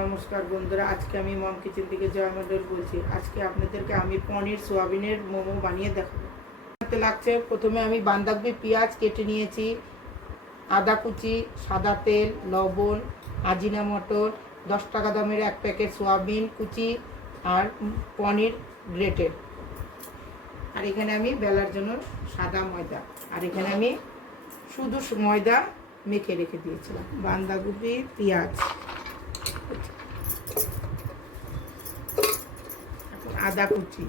নমস্কার বন্ধুরা, আজকে আমি মম কিচেন থেকে জয় মন্ডল বলছি। আজকে আপনাদেরকে আমি পনির সোয়াবিনের মোমো বানিয়ে দেখাবো। লাগছে, প্রথমে আমি বাঁধাকপি পেঁয়াজ কেটে নিয়েছি, আদা কুচি, সাদা তেল, লবণ, আজিনা মটর, 10 টাকা দামের 1 প্যাকেট সোয়াবিন কুচি আর পনির গ্রেটেড। আর এখানে আমি বেলার জন্য সাদা ময়দা, আর এখানে আমি শুধু ময়দা মেখে রেখে দিয়েছিলাম। বাঁধাকপি পেঁয়াজ, আদা কুচি,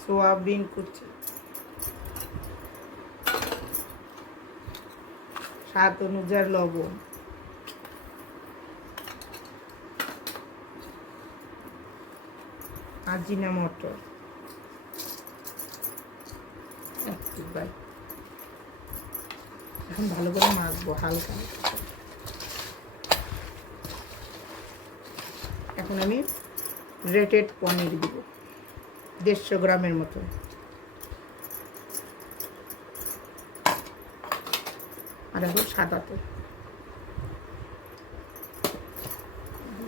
সোয়াবিন কুচি, স্বাদ অনুযায়ী লবণ, আজিনা মটর, এখন ভালো করে মাখবো হালকা। এখন আমি গ্রেটেড পনির দিব 150 গ্রামের মতো। আর এখন সাদা তেল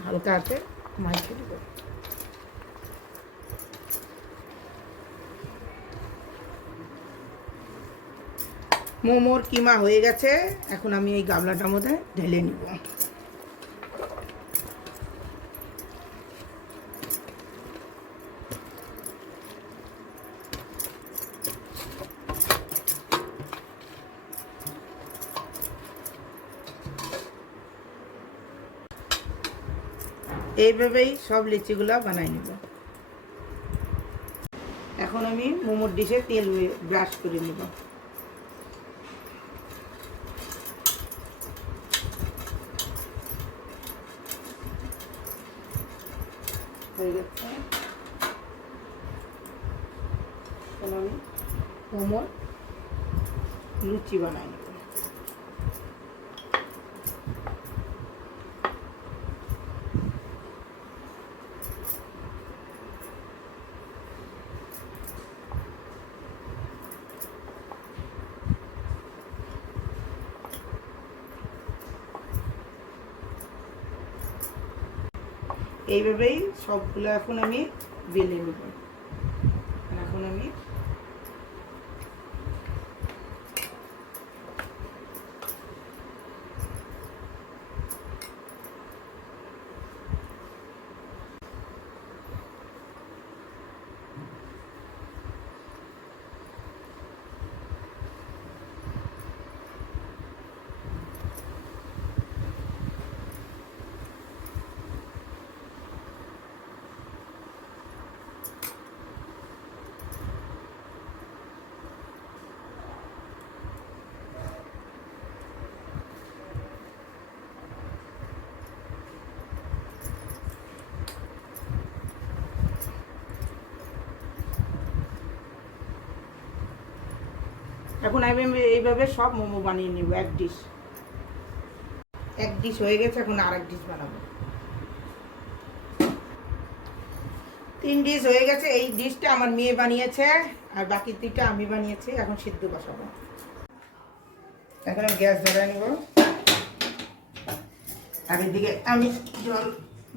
হালকা হাতে মাখিয়ে দিব। মোমোর কিমা হয়ে গেছে, এখন আমি এই গামলাটার মধ্যে ঢেলে নিব। এইভাবেই সব লিচিগুলা বানাই নেব। এখন আমি মোমোর ডিশে তেল ব্রাশ করে নেব। হয়ে গেছে, এখন আমি মোমোর লুচি বানাই নেব। এইভাবেই সবগুলো এখন আমি বেলে নেব। এখন আমি আমি এইভাবে সব মোমো বানিয়ে নিব। এক ডিশ হয়ে গেছে, এখন আরেক ডিশ বানাবো। 3 ডিশ হয়ে গেছে। এই ডিশটা আমার মেয়ে বানিয়েছে আর বাকি 2টা আমি বানিয়েছি। এখন সিদ্ধ বসাবো। এখন আমি গ্যাস ধরে নিব, আর এদিকে আমি জল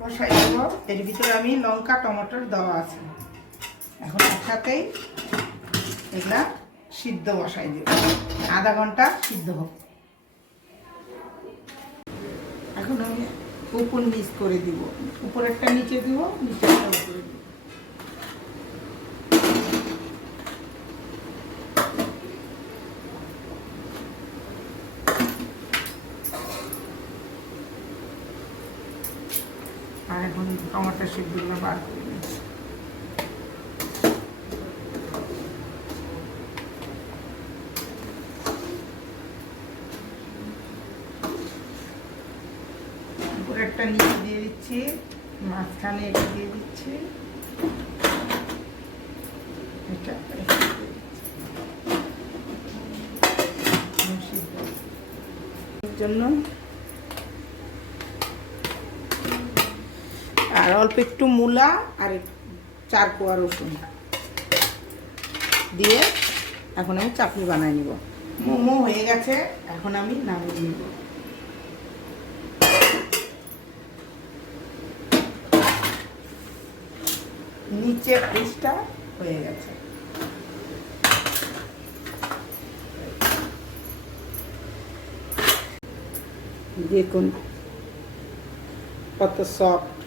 বসাই দেব। এর ভিতরে আমি লঙ্কা টমেটোর দেওয়া আছে। এখন একসাথেই এগুলা সিদ্ধ বসাই দেব, আধা ঘন্টা সিদ্ধ হোক। এখন আমি উপর নিচ করে দিব, উপরেরটা নিচে দিব, নিচেরটা উপরে দিব। আর এখন টমেটো সিদ্ধগুলো বার করে নিচ্ছি। উপরেরটা নিচে দিয়ে দিচ্ছি, মাঝখানে এটা দিয়ে দিচ্ছি, এটা জন্য। আর অল্প একটু মূলা আর 4 কোয়া রসুন দিয়ে এখন আমি চাটনি বানাই নিব। মোমো হয়ে গেছে, এখন আমি নামিয়ে নিব। নিচে পিসটা হয়ে গেছে। দেখুন কত সফট।